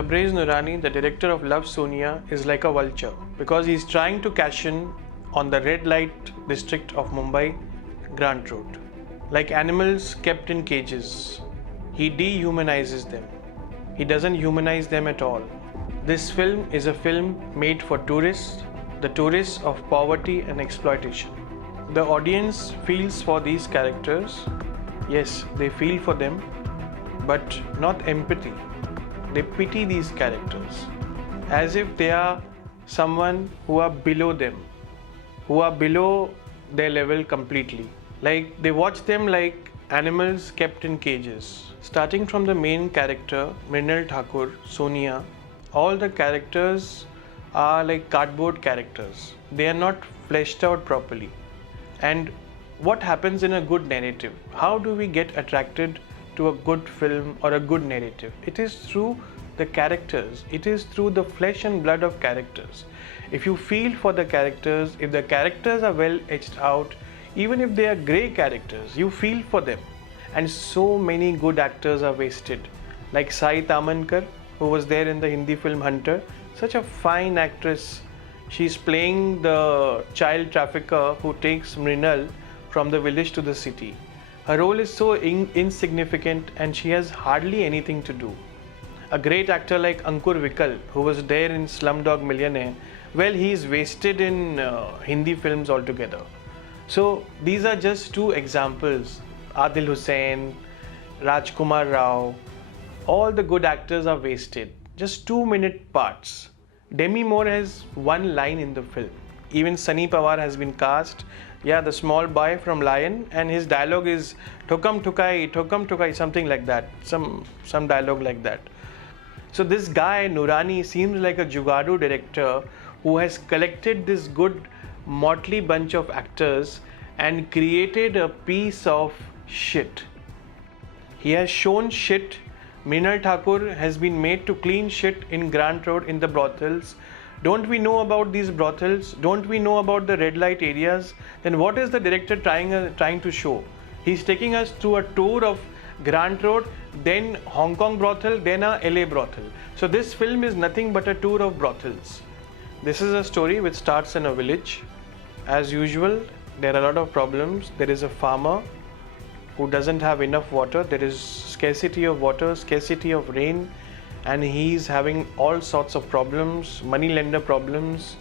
Tabriz Noorani, the director of Love Sonia, is like a vulture because he is trying to cash in on the red light district of Mumbai, Grant Road. Like animals kept in cages, he dehumanizes them. He doesn't humanize them at all. This film is a film made for tourists, the tourists of poverty and exploitation. The audience feels for these characters. Yes, they feel for them, but not empathy. They pity these characters as if they are someone who are below them, who are below their level completely. Like they watch them like animals kept in cages. Starting from the main character, Mrunal Thakur, Sonia, all the characters are like cardboard characters. They are not fleshed out properly. And what happens in a good narrative? How do we get attracted to a good film or a good narrative? It is through the characters. It is through the flesh and blood of characters. If you feel for the characters, if the characters are well etched out, even if they are grey characters, you feel for them. And so many good actors are wasted. Like Sai Tamankar, who was there in the Hindi film Hunter, such a fine actress. She's playing the child trafficker who takes Mrunal from the village to the city. Her role is so insignificant and she has hardly anything to do. A great actor like Ankur Vikal, who was there in Slumdog Millionaire, well, he is wasted in Hindi films altogether. So these are just two examples. Adil Hussain, Rajkummar Rao, all the good actors are wasted. Just 2-minute parts. Demi Moore has one line in the film. Even Sunny Pawar has been cast. Yeah, the small boy from Lion, and his dialogue is Thukam Thukai, something like that. Some dialogue like that. So this guy Noorani seems like a Jugadu director who has collected this good motley bunch of actors and created a piece of shit. He has shown shit. Mrunal Thakur has been made to clean shit in Grant Road in the brothels. Don't we know about these brothels? Don't we know about the red light areas? Then what is the director trying to show? He's taking us through a tour of Grant Road, then Hong Kong brothel, then a LA brothel. So this film is nothing but a tour of brothels. This is a story which starts in a village. As usual, there are a lot of problems. There is a farmer who doesn't have enough water. There is scarcity of water, scarcity of rain, and he's having all sorts of problems, money lender problems.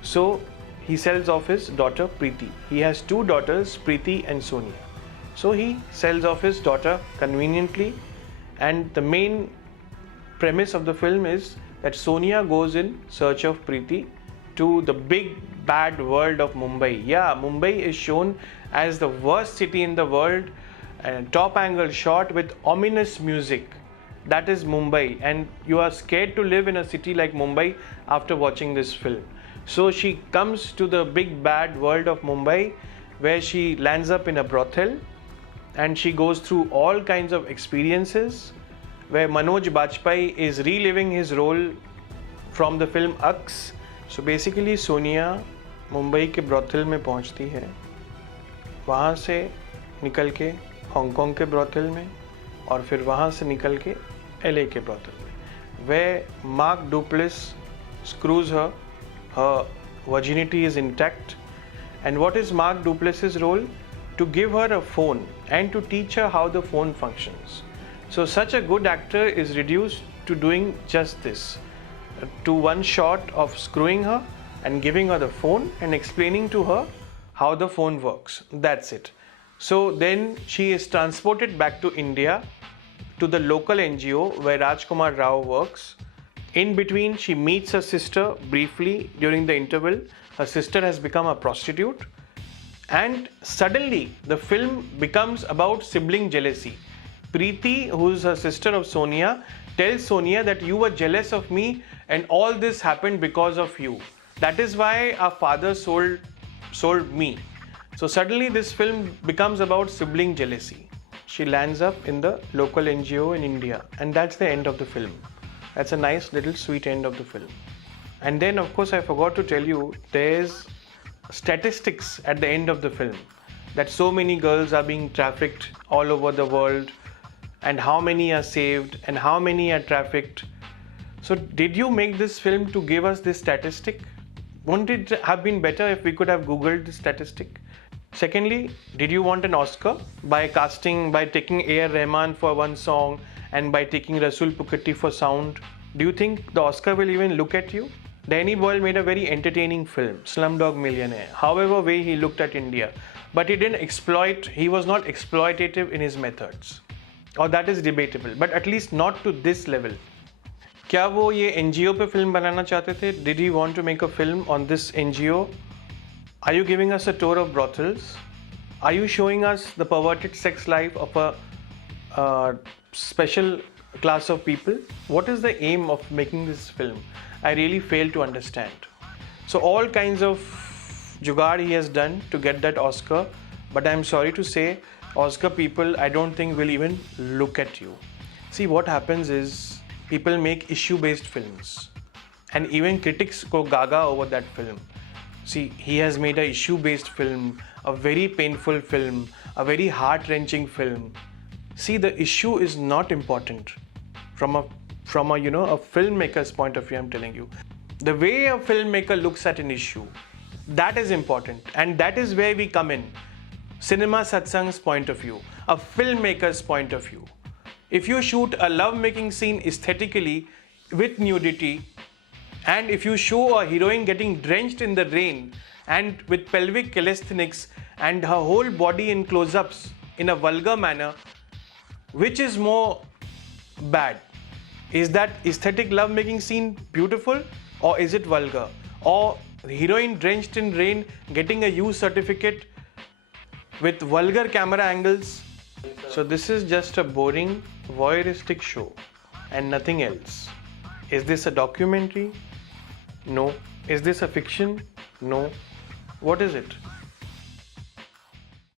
So he sells off his daughter Preeti. He has two daughters, Preeti and Sonia. So he sells off his daughter conveniently, and the main premise of the film is that Sonia goes in search of Preeti to the big bad world of Mumbai. Yeah, Mumbai is shown as the worst city in the world, and top angle shot with ominous music. That is Mumbai, and you are scared to live in a city like Mumbai after watching this film. So she comes to the big bad world of Mumbai, where she lands up in a brothel, and she goes through all kinds of experiences, where Manoj Bajpayee is reliving his role from the film Aks. So basically Sonia Mumbai के brothel में पहुंचती है, वहाँ से निकल के Hong Kong के brothel में, और फिर वहाँ से निकल के LA के ब्रोथल में, where Mark Duplass screws her, her virginity is intact. And what is Mark Duplass's role? To give her a phone and to teach her how the phone functions. So such a good actor is reduced to doing just this, to one shot of screwing her and giving her the phone and explaining to her how the phone works. That's it. So then she is transported back to India, to the local NGO where Rajkummar Rao works. In between, she meets her sister briefly during the interval. Her sister has become a prostitute. And suddenly, the film becomes about sibling jealousy. Preeti, who is her sister of Sonia, tells Sonia that you were jealous of me and all this happened because of you. That is why our father sold me. So suddenly this film becomes about sibling jealousy. She lands up in the local NGO in India, and that's the end of the film. That's a nice little sweet end of the film. And then of course I forgot to tell you, there's statistics at the end of the film, that so many girls are being trafficked all over the world, and how many are saved and how many are trafficked. So did you make this film to give us this statistic? Wouldn't it have been better if we could have googled this statistic? Secondly, did you want an Oscar by taking A.R. Rahman for one song and by taking Rasul Pukati for sound? Do you think the Oscar will even look at you? Danny Boyle made a very entertaining film, Slumdog Millionaire, however way he looked at India. But he was not exploitative in his methods. Or that is debatable, but at least not to this level. क्या वो ये NGO पे film बनाना चाहते थे? Did he want to make a film on this NGO? Are you giving us a tour of brothels? Are you showing us the perverted sex life of a special class of people? What is the aim of making this film? I really fail to understand. So all kinds of jugaad he has done to get that Oscar, but I'm sorry to say, Oscar people I don't think will even look at you. See, what happens is people make issue-based films and even critics go gaga over that film. See, he has made an issue-based film, a very painful film, a very heart-wrenching film. See, the issue is not important from a filmmaker's point of view. I'm telling you, the way a filmmaker looks at an issue, that is important, and that is where we come in. Cinema Satsang's point of view, a filmmaker's point of view. If you shoot a love-making scene aesthetically with nudity, and if you show a heroine getting drenched in the rain and with pelvic calisthenics and her whole body in close-ups in a vulgar manner, which is more bad? Is that aesthetic love-making scene beautiful, or is it vulgar? Or heroine drenched in rain getting a U certificate with vulgar camera angles? So this is just a boring voyeuristic show and nothing else. Is this a documentary? No. Is this a fiction? No. What is it?